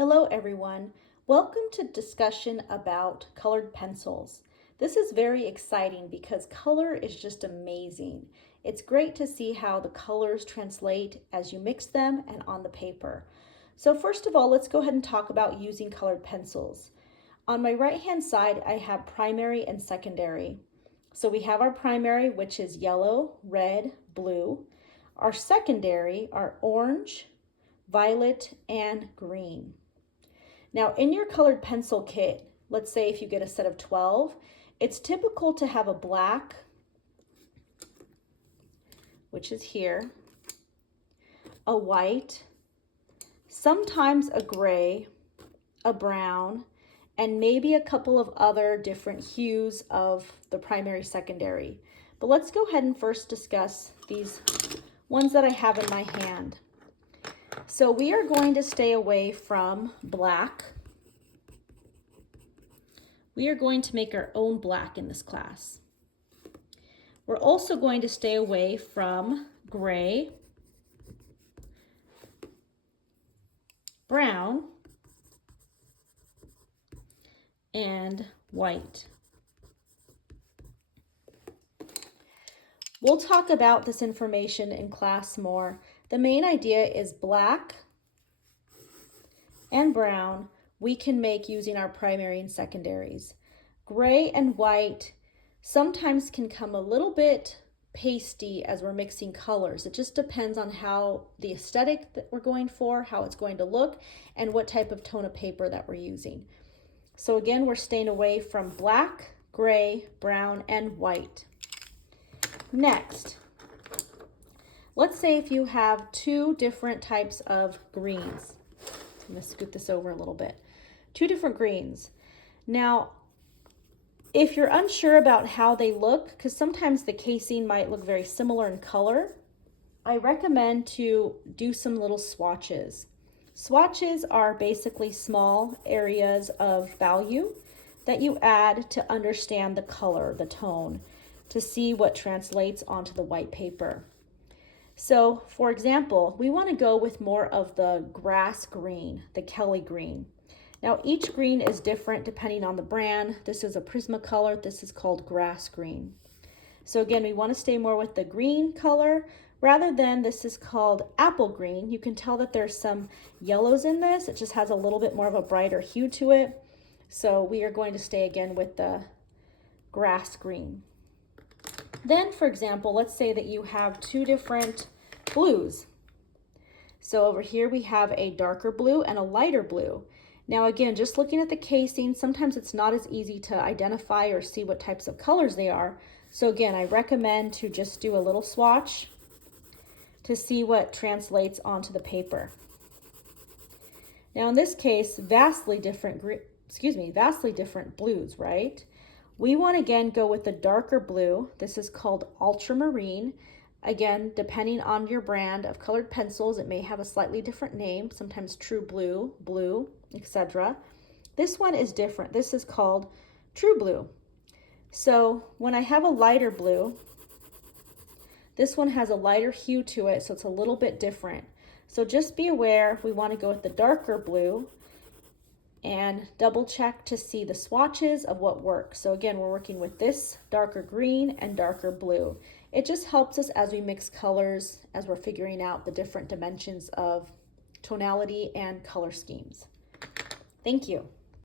Hello everyone. Welcome to discussion about colored pencils. This is very exciting because color is just amazing. It's great to see how the colors translate as you mix them and on the paper. So first of all, let's go ahead and talk about using colored pencils. On my right hand side, I have primary and secondary. So we have our primary, which is yellow, red, blue. Our secondary are orange, violet, and green. Now in your colored pencil kit, let's say if you get a set of 12, it's typical to have a black, which is here, a white, sometimes a gray, a brown, and maybe a couple of other different hues of the primary secondary. But let's go ahead and first discuss these ones that I have in my hand. So we are going to stay away from black. We are going to make our own black in this class. We're also going to stay away from gray, brown, and white. We'll talk about this information in class more. The main idea is black and brown we can make using our primary and secondaries. Gray and white sometimes can come a little bit pasty as we're mixing colors. It just depends on how the aesthetic that we're going for, how it's going to look, and what type of tone of paper that we're using. So again, we're staying away from black, gray, brown, and white. Next, let's say if you have two different types of greens. I'm going to scoot this over a little bit. Two different greens. Now, if you're unsure about how they look, because sometimes the casing might look very similar in color, I recommend to do some little swatches. Swatches are basically small areas of value that you add to understand the color, the tone, to see what translates onto the white paper. So, for example, we want to go with more of the grass green, the Kelly green. Now, each green is different depending on the brand. This is a Prismacolor. This is called grass green. So again, we want to stay more with the green color rather than this is called apple green. You can tell that there's some yellows in this. It just has a little bit more of a brighter hue to it. So we are going to stay again with the grass green. Then, for example, let's say that you have two different blues. So over here we have a darker blue and a lighter blue. Now again, just looking at the casing, sometimes it's not as easy to identify or see what types of colors they are. So again, I recommend to just do a little swatch to see what translates onto the paper. Now in this case, vastly different blues, right? We want to again go with the darker blue. This is called ultramarine. Again, depending on your brand of colored pencils, it may have a slightly different name, sometimes true blue, blue, etc. This one is different. This is called true blue. So when I have a lighter blue, this one has a lighter hue to it, so it's a little bit different. So just be aware, we want to go with the darker blue and double check to see the swatches of what works. So again, we're working with this darker green and darker blue. It just helps us as we mix colors, as we're figuring out the different dimensions of tonality and color schemes. Thank you.